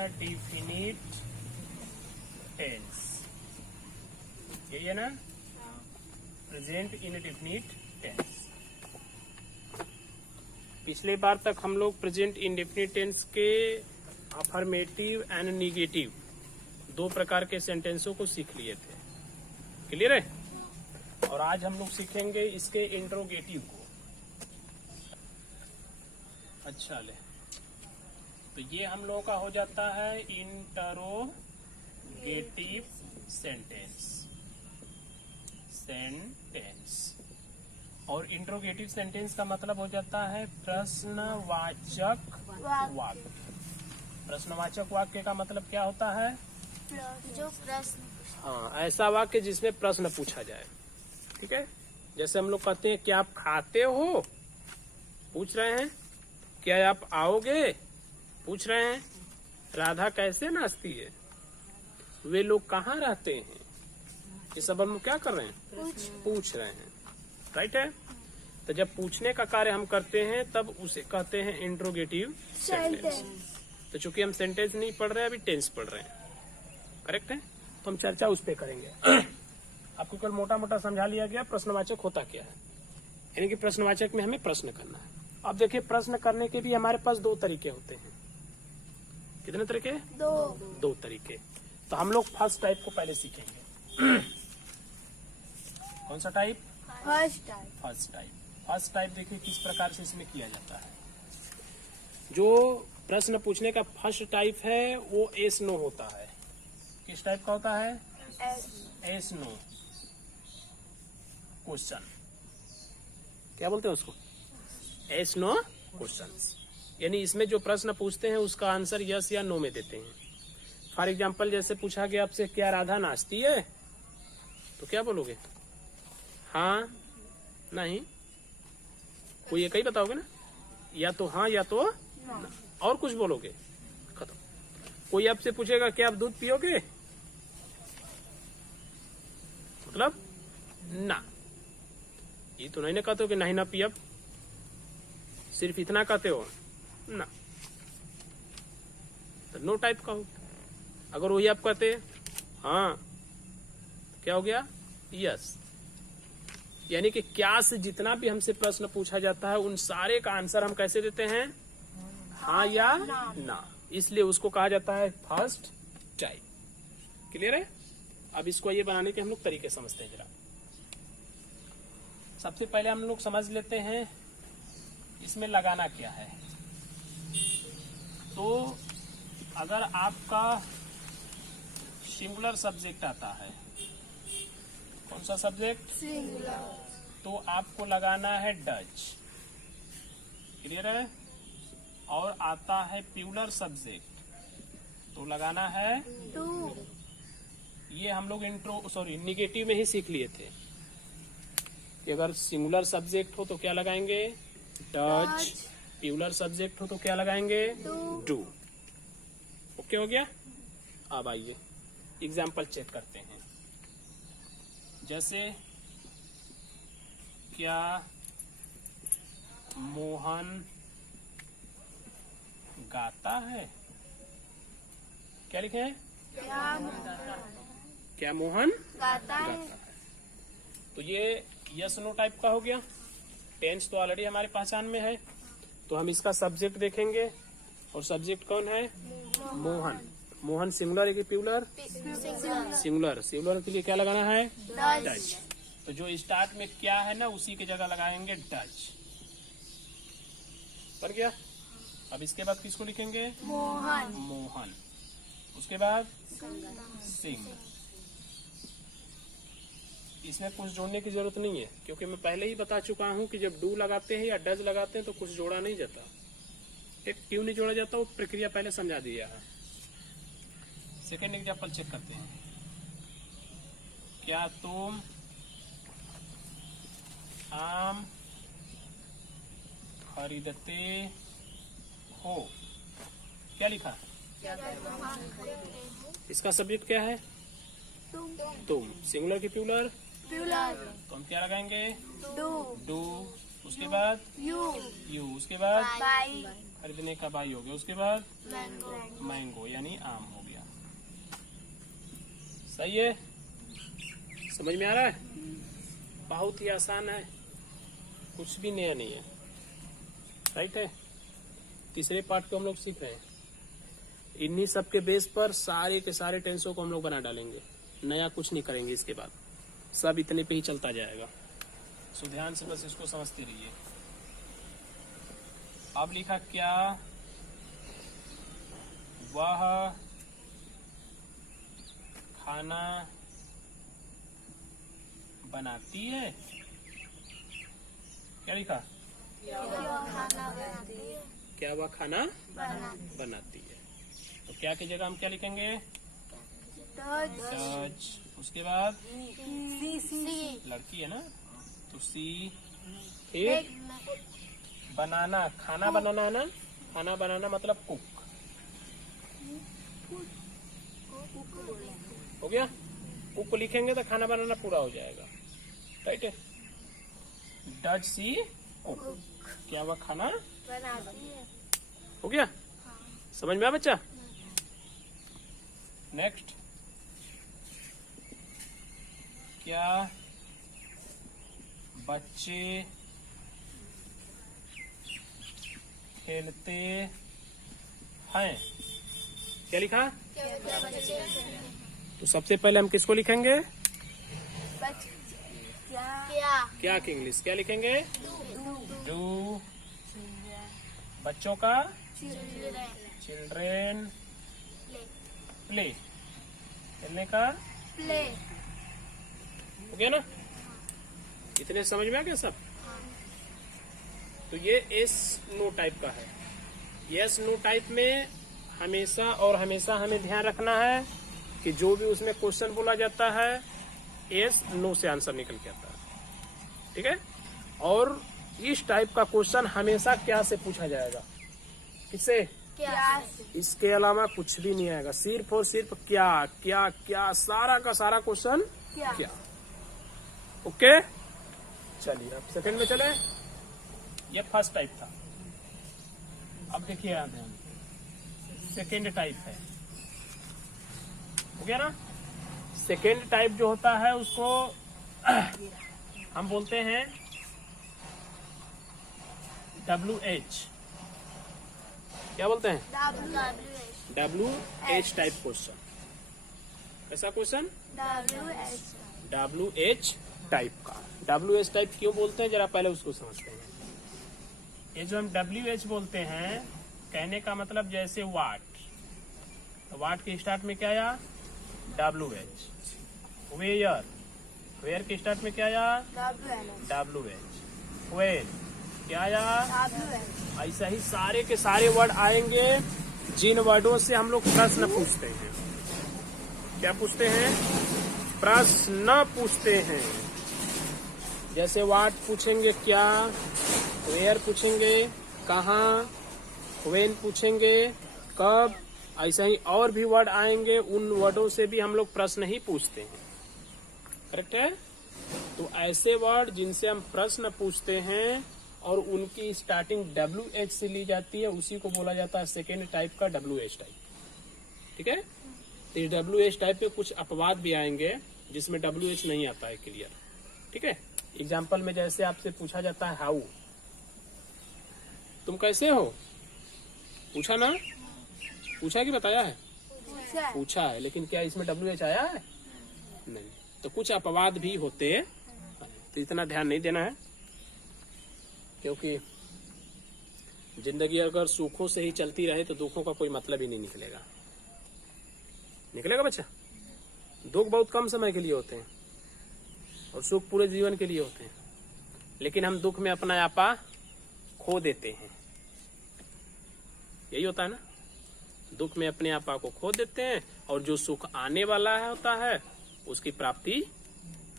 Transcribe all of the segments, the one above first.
Indefinite tense, यही है ना, प्रेजेंट इनडेफिनिट टेंस। पिछले बार तक हम लोग प्रेजेंट इंडेफिनिट टेंस के अफर्मेटिव एंड निगेटिव दो प्रकार के सेंटेंसों को सीख लिए थे, क्लियर है। और आज हम लोग सीखेंगे इसके इंट्रोगेटिव को। अच्छा ले, तो ये हम लोगों का हो जाता है इंट्रोगेटिव सेंटेंस। और इंट्रोगेटिव सेंटेंस का मतलब हो जाता है प्रश्नवाचक वाक्य। प्रश्नवाचक वाक्य का मतलब क्या होता है? जो प्रश्न, हाँ, ऐसा वाक्य जिसमें प्रश्न पूछा जाए, ठीक है। जैसे हम लोग कहते हैं क्या आप खाते हो, पूछ रहे हैं। क्या आप आओगे, पूछ रहे हैं। राधा कैसे नाचती है, वे लोग कहाँ रहते हैं, ये सब हम क्या कर रहे हैं? पूछ रहे हैं, राइट है। तो जब पूछने का कार्य हम करते हैं तब उसे कहते हैं इंट्रोगेटिव सेंटेंस। तो चूंकि हम सेंटेंस नहीं पढ़ रहे हैं, अभी टेंस पढ़ रहे हैं, करेक्ट है। तो हम चर्चा उस पे करेंगे। आपको कल मोटा मोटा समझा लिया गया प्रश्नवाचक होता क्या है, यानी कि प्रश्नवाचक में हमें प्रश्न करना है। अब देखिए, प्रश्न करने के भी हमारे पास दो तरीके होते हैं। कितने तरीके? दो तरीके। तो हम लोग फर्स्ट टाइप को पहले सीखेंगे। कौन सा type? First type. First type देखिए किस प्रकार से इसमें किया जाता है। जो प्रश्न पूछने का फर्स्ट टाइप है वो एस नो होता है। किस टाइप का होता है? Yes no question. क्या बोलते हैं उसको? Yes no question. यानी इसमें जो प्रश्न पूछते हैं उसका आंसर यस या नो में देते हैं। फॉर एग्जाम्पल, जैसे पूछा गया आपसे क्या राधा नाचती है, तो क्या बोलोगे? हाँ, नहीं, कोई एक ही बताओगे ना, या तो हाँ या तो ना, और कुछ बोलोगे, खत्म। कोई आपसे पूछेगा क्या आप दूध पियोगे, मतलब ना, ये तो नहीं ना कहते हो कि नहीं ना पियब, सिर्फ इतना कहते हो ना, तो नो टाइप का हो। अगर वही आप कहते हाँ, तो क्या हो गया? यस। यानी कि क्या से जितना भी हमसे प्रश्न पूछा जाता है उन सारे का आंसर हम कैसे देते हैं? हाँ या ना। इसलिए उसको कहा जाता है फर्स्ट टाइप। क्लियर है। अब इसको ये बनाने के हम लोग तरीके समझते हैं जरा। सबसे पहले हम लोग समझ लेते हैं इसमें लगाना क्या है। तो अगर आपका सिंगुलर सब्जेक्ट आता है, कौन सा सब्जेक्ट? सिंगुलर। तो आपको लगाना है डज, क्लियर है। और आता है प्लूरल सब्जेक्ट, तो लगाना है टू। ये हम लोग निगेटिव में ही सीख लिए थे कि अगर सिंगुलर सब्जेक्ट हो तो क्या लगाएंगे? डज। प्लूरल सब्जेक्ट हो तो क्या लगाएंगे? डू। ओके हो गया। अब आइए एग्जाम्पल चेक करते हैं। जैसे क्या मोहन गाता है, क्या लिखे हैं? क्या मोहन गाता है। तो ये यस नो टाइप का हो गया। टेंस तो ऑलरेडी हमारे पहचान में है, तो हम इसका सब्जेक्ट देखेंगे। और सब्जेक्ट कौन है? मोहन। मोहन सिंगुलर है कि प्लूरल? सिंगुलर। सिंगुलर के लिए क्या लगाना है? डज। तो जो स्टार्ट में क्या है ना, उसी की जगह लगाएंगे डज। बन गया। अब इसके बाद किसको लिखेंगे? मोहन। मोहन। उसके बाद सिंग। इसमें कुछ जोड़ने की जरूरत नहीं है, क्योंकि मैं पहले ही बता चुका हूं कि जब डू लगाते हैं या डज लगाते हैं तो कुछ जोड़ा नहीं जाता। एक क्यों नहीं जोड़ा जाता वो प्रक्रिया पहले समझा दिया है। सेकेंड एग्जाम्पल चेक करते हैं। क्या तुम आम खरीदते हो, क्या लिखा? इसका सब्जेक्ट क्या है? तुम। सिंगुलर की प्लूरल? तो हम क्या लगाएंगे? डू। उसके बाद यू। उसके बाद खरीदने का बाई हो गया। उसके बाद मैंगो मैंगो यानी आम हो गया। सही है, समझ में आ रहा है? बहुत ही आसान है, कुछ भी नया नहीं है। राइट है। तीसरे पार्ट को हम लोग सीख रहे हैं। इन्हीं सब के बेस पर सारे के सारे टेंसों को हम लोग बना डालेंगे, नया कुछ नहीं करेंगे इसके बाद, सब इतने पे ही चलता जाएगा। सो ध्यान से बस इसको समझते रहिए। अब लिखा क्या, वह खाना बनाती है। क्या लिखा, खाना बनाती है क्या वह खाना बनाती है। तो क्या की जगह हम क्या लिखेंगे, डज। उसके बाद लड़की है ना, तो सी। फिर बनाना, खाना बनाना है ना, खाना बनाना मतलब कुक। हो गया, कुक को लिखेंगे तो खाना बनाना पूरा हो जाएगा। राइट है। डज सी कुक, क्या वह खाना बनाती है। हो गया, समझ में आया बच्चा? नेक्स्ट, क्या बच्चे खेलते हैं। क्या लिखा, तो सबसे पहले हम किसको लिखेंगे, क्या की इंग्लिश क्या लिखेंगे, डू। बच्चों का चिल्ड्रेन प्ले, खेलने का प्ले। हो गया ना, इतने समझ में आ गया सब? तो ये एस नो टाइप का है। यस नो टाइप में हमेशा और हमेशा हमें ध्यान रखना है कि जो भी उसमें क्वेश्चन बोला जाता है यस नो से आंसर निकल के आता है। ठीक है। और इस टाइप का क्वेश्चन हमेशा क्या से पूछा जाएगा, किससे, क्या इसके अलावा कुछ भी नहीं आएगा, सिर्फ और सिर्फ क्या क्या क्या, सारा का सारा क्वेश्चन क्या। ओके, चलिए अब सेकंड में चले। ये फर्स्ट टाइप था। अब देखिए याद है, सेकेंड टाइप है। हो गया ना। सेकेंड टाइप जो होता है उसको हम बोलते हैं WH। क्या बोलते हैं, WH टाइप क्वेश्चन। ऐसा क्वेश्चन WH टाइप का। WH टाइप क्यों बोलते हैं, जरा पहले उसको समझते हैं। ये जो हम WH बोलते हैं, कहने का मतलब जैसे वाट, तो वाट के स्टार्ट में क्या आया, WH। वेयर, वेयर के स्टार्ट में क्या आया, WH। वेल क्या आया, ऐसा ही सारे के सारे वर्ड आएंगे जिन वर्डों से हम लोग प्रश्न पूछते हैं। क्या पूछते हैं, प्रश्न पूछते हैं। जैसे वाट पूछेंगे क्या, वेयर पूछेंगे कहाँ, व्हेन पूछेंगे कब, ऐसा ही और भी वर्ड आएंगे, उन वर्डों से भी हम लोग प्रश्न ही पूछते हैं। करेक्ट है। तो ऐसे वर्ड जिनसे हम प्रश्न पूछते हैं और उनकी स्टार्टिंग WH से ली जाती है, उसी को बोला जाता है सेकेंड टाइप का WH टाइप। ठीक है। तो इस WH टाइप पे कुछ अपवाद भी आएंगे जिसमें WH नहीं आता है क्लियर। ठीक है। एग्जाम्पल में जैसे आपसे पूछा जाता है हाउ, तुम कैसे हो, पूछा ना, पूछा कि बताया है, पूछा है, लेकिन क्या इसमें WH आया है, नहीं। तो कुछ अपवाद भी होते हैं, तो इतना ध्यान नहीं देना है, क्योंकि जिंदगी अगर सुखों से ही चलती रहे तो दुखों का कोई मतलब ही नहीं निकलेगा। निकलेगा बच्चा? दुख बहुत कम समय के लिए होते हैं और सुख पूरे जीवन के लिए होते हैं, लेकिन हम दुख में अपना आपा खो देते हैं। यही होता है ना, दुख में अपने आपा को खो देते हैं और जो सुख आने वाला है होता है उसकी प्राप्ति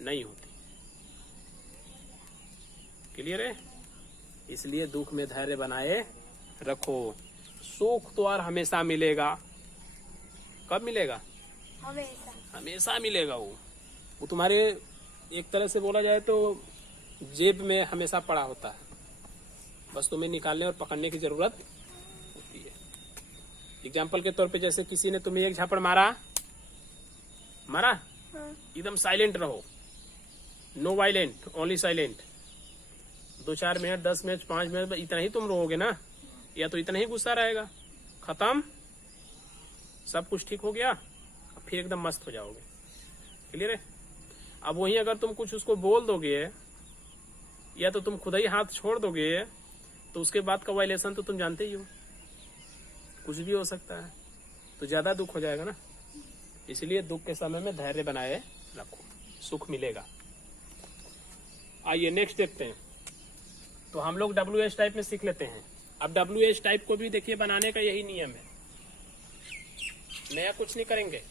नहीं होती। क्लियर है? इसलिए दुख में धैर्य बनाए रखो। सुख तो और हमेशा मिलेगा। कब मिलेगा? हमेशा मिलेगा। वो तुम्हारे एक तरह से बोला जाए तो जेब में हमेशा पड़ा होता है, बस तुम्हें निकालने और पकड़ने की जरूरत एग्जाम्पल के तौर पे जैसे किसी ने तुम्हें एक झापड़ मारा, एकदम साइलेंट रहो, no violent, only silent. 2-4 minute, 10 minute, 5 minute इतना ही तुम रोओगे ना, या तो इतना ही गुस्सा रहेगा, खत्म, सब कुछ ठीक हो गया, फिर एकदम मस्त हो जाओगे। क्लियर है? अब वहीं अगर तुम कुछ उसको बोल दोगे या तो तुम खुद ही हाथ छोड़ दोगे, तो उसके बाद का वायलेशन तो तुम जानते ही हो, कुछ भी हो सकता है, तो ज्यादा दुख हो जाएगा ना। इसलिए दुख के समय में धैर्य बनाए रखो, सुख मिलेगा। आइए नेक्स्ट देखते हैं। तो हम लोग WH टाइप में सीख लेते हैं। अब WH टाइप को भी देखिए बनाने का यही नियम है, नया कुछ नहीं करेंगे।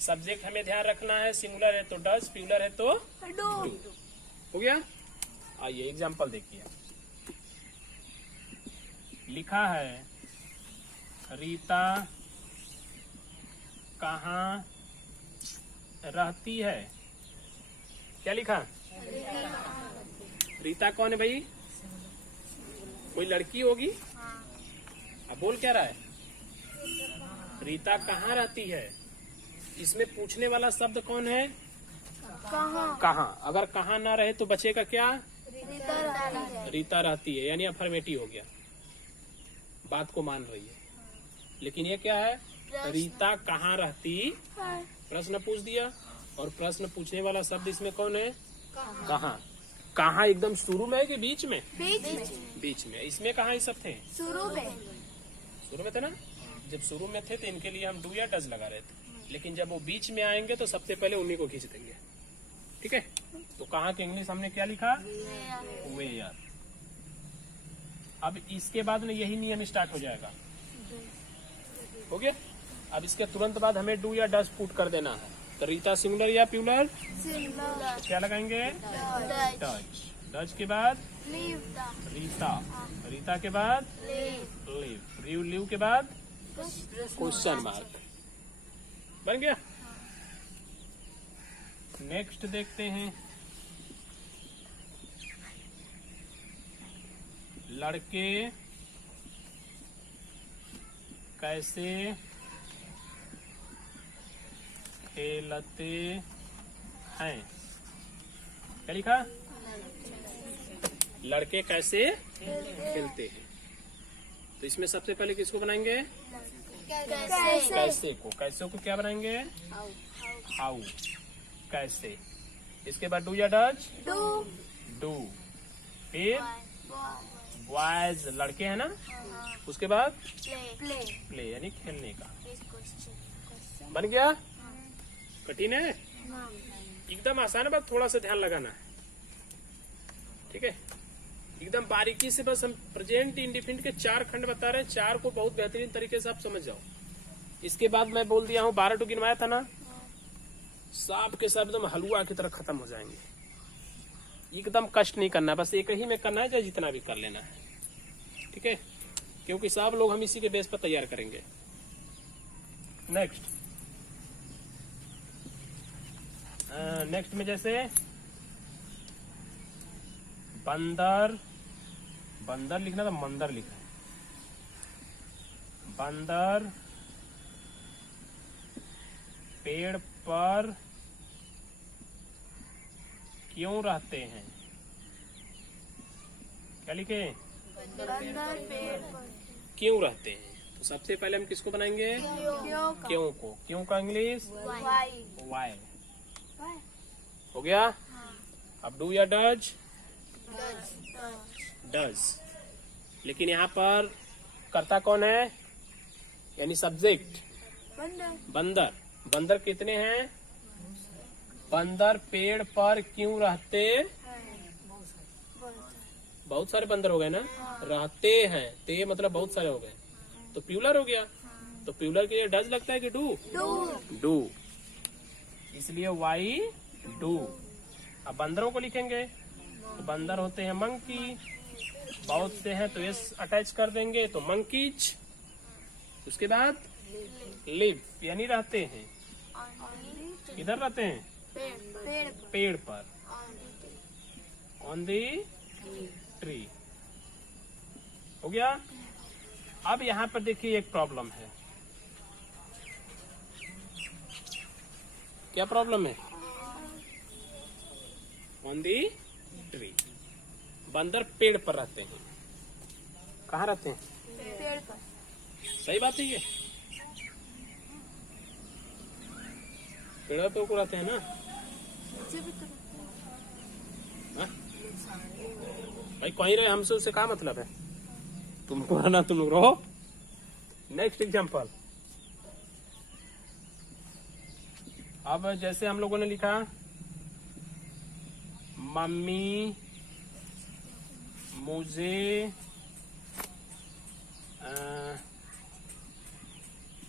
सब्जेक्ट हमें ध्यान रखना है, सिंगुलर है तो डज, प्लूरल है तो डू। हो गया? आइए एग्जांपल देखिए। लिखा है रीता कहाँ रहती है। क्या लिखा? रीता कौन है भाई? कोई लड़की होगी। अब बोल क्या रहा है? रीता कहाँ रहती है। इसमें पूछने वाला शब्द कौन है? कहाँ। कहाँ। अगर कहाँ ना रहे तो बचेगा क्या? रीता रहती है। रीता रहती है, यानी अफर्मेटिव हो गया, बात को मान रही है। लेकिन ये क्या है? रीता कहाँ रहती, प्रश्न पूछ दिया, और प्रश्न पूछने वाला शब्द इसमें कौन है? कहाँ। कहाँ एकदम शुरू में है कि बीच में? बीच में। इसमें कहाँ ये सब थे? शुरू में थे ना। जब शुरू में थे तो इनके लिए हम डू या डज लगा रहे थे, लेकिन जब वो बीच में आएंगे तो सबसे पहले उन्हीं को खींच देंगे। ठीक है? तो कहाँ के इंग्लिश हमने क्या लिखा? वेयर। अब इसके बाद में यही नियम स्टार्ट हो जाएगा। हो गया? अब इसके तुरंत बाद हमें डू या डज पुट कर देना है। तो रीता सिंगुलर या प्लूरल? सिंगुलर। क्या लगाएंगे? डज। डज के बाद रीता। रीता के बाद लिव। लिव के बाद क्वेश्चन मार्क। बन गया? नेक्स्ट देखते हैं। लड़के कैसे खेलते हैं। क्या लिखा? लड़के कैसे खेलते हैं। तो इसमें सबसे पहले किसको बनाएंगे? कैसे को। कैसे को क्या बनाएंगे? हाउ। कैसे। इसके बाद डू या डज? डू। फिर बॉयज, लड़के हैं ना। उसके बाद प्ले यानी खेलने का। बन गया? कठिन है? एकदम आसान है, बस थोड़ा सा ध्यान लगाना है। ठीक है? एकदम बारीकी से बस हम प्रेजेंट इंडिफिनिट के 4 खंड बता रहे हैं, 4 को बहुत बेहतरीन तरीके से आप समझ जाओ। इसके बाद मैं बोल दिया हूँ 12 टू गिनवाया था ना, सब के सब एकदम हलवा की तरह खत्म हो जाएंगे। एकदम कष्ट नहीं करना, बस एक ही में करना है, चाहे जितना भी कर लेना है। ठीक है? क्योंकि सब लोग हम इसी के बेस पर तैयार करेंगे। नेक्स्ट में जैसे बंदर, बंदर लिखना था, मंदर लिखना है। बंदर पेड़ पर क्यों रहते हैं। क्या लिखे? बंदर पेड़ पर क्यों रहते हैं। तो सबसे पहले हम किसको बनाएंगे? क्यों को। क्यों का इंग्लिश? वाई। हो गया? अब डू या डज? डज। लेकिन यहाँ पर कर्ता कौन है? यानी सब्जेक्ट बंदर। बंदर कितने हैं? बंदर पेड़ पर क्यों रहते? बहुत सारे बंदर हो गए ना। रहते हैं, ते मतलब बहुत सारे हो गए, तो प्लूरल हो गया। तो प्लूरल के लिए डज लगता है कि डू? डू। इसलिए वाई डू। अब बंदरों को लिखेंगे तो बंदर होते हैं मंकी, बहुत से हैं तो एस अटैच कर देंगे तो मंकीज। उसके बाद लिव यानी रहते हैं। किधर रहते हैं? पेड़ पर। On the tree. हो गया? अब यहाँ पर देखिए एक प्रॉब्लम है। क्या प्रॉब्लम है? On the tree. बंदर पेड़ पर रहते हैं। कहाँ रहते हैं? पेड़ पर। सही बात है ये। पेड़ पे को रहते हैं ना? नीचे भी तो हाँ? भाई कहीं रहे हमसे, उससे क्या मतलब है? तुमको रहना तुम लोग रहो। Next example. अब जैसे हम लोगों ने लिखा मम्मी मुझे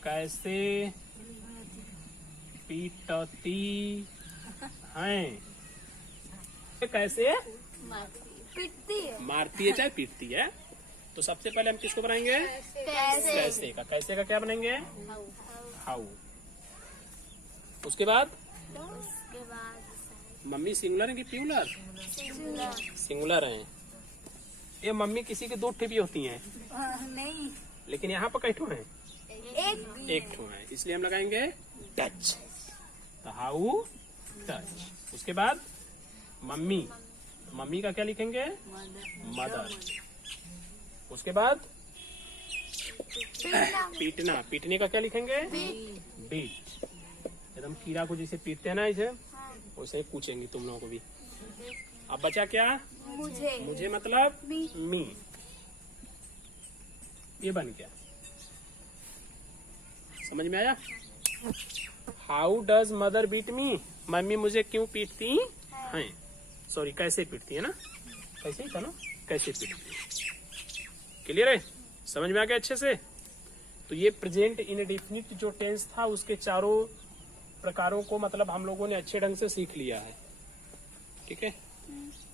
कैसे पीटती हैं? कैसे पिटती है। मारती है चाहे पीटती है। तो सबसे पहले हम किसको बनाएंगे? कैसे? कैसे का। कैसे का क्या बनाएंगे? हाउ। उसके बाद उसके बाद मम्मी सिंगुलर है कि प्लूरल? सिंगुलर। सिंगुलर है। ये मम्मी किसी के दो ठे भी होती हैं, नहीं, लेकिन यहाँ पर कई ठो हैं? एक ठो है, इसलिए हम लगाएंगे टच। तो हाउ टच। उसके बाद मम्मी, मम्मी का क्या लिखेंगे? मदर। उसके बाद पीटना, पीटने का क्या लिखेंगे? बीट। एकदम कीड़ा को जैसे पीटते हैं ना इसे, वैसे ही पूछेंगे तुम लोगों को भी। अब बचा क्या? मुझे। मुझे मतलब मी। मी। ये बन गया। समझ में आया? How does mother beat me? मम्मी मुझे क्यों पीटती हैं? सॉरी, कैसे पीटती है ना? कैसे ही था ना? कैसे पीटती है। क्लियर है? समझ में आ गया अच्छे से? तो ये प्रेजेंट इंडेफिनिट जो टेंस था उसके चारों प्रकारों को मतलब हम लोगों ने अच्छे ढंग से सीख लिया है। ठीक है?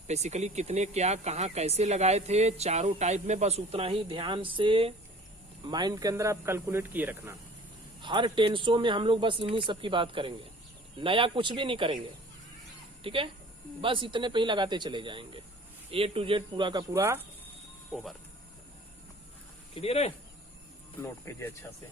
बेसिकली कितने, क्या, कहाँ, कैसे लगाए थे, चारों टाइप में बस उतना ही ध्यान से माइंड के अंदर आप कैलकुलेट किए रखना। हर टेंसों में हम लोग बस इन्हीं सब की बात करेंगे, नया कुछ भी नहीं करेंगे। ठीक है? बस इतने पे ही लगाते चले जाएंगे। A to Z पूरा का पूरा ओवर। क्लियर है? नोट कीजिए अच्छा से।